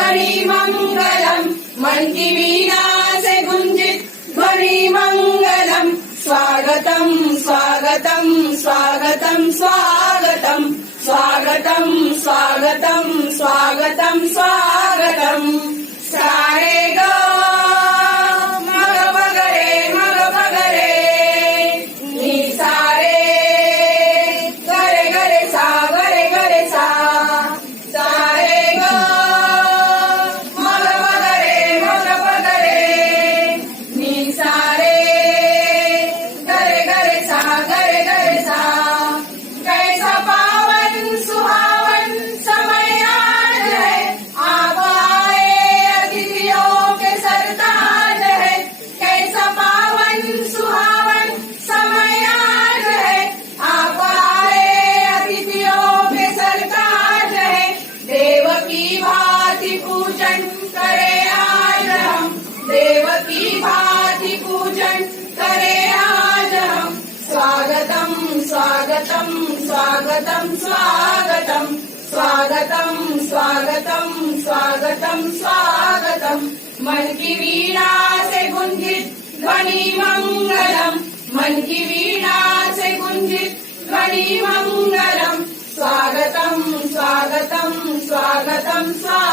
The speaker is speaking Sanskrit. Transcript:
मंगलम मन की वीणा से गुंजित ध्वनि मंगलम स्वागतम स्वागतम स्वागतम स्वागतम। स्वागतम स्वागतम स्वागतम स्वागतम देव की भांति पूजन करे आज हम देव की भांति पूजन करे आज हम स्वागतम स्वागतम स्वागतम स्वागतम। स्वागतम स्वागतम स्वागतम स्वागतम। से गुंजित ध्वनि मंगलम Ramsa.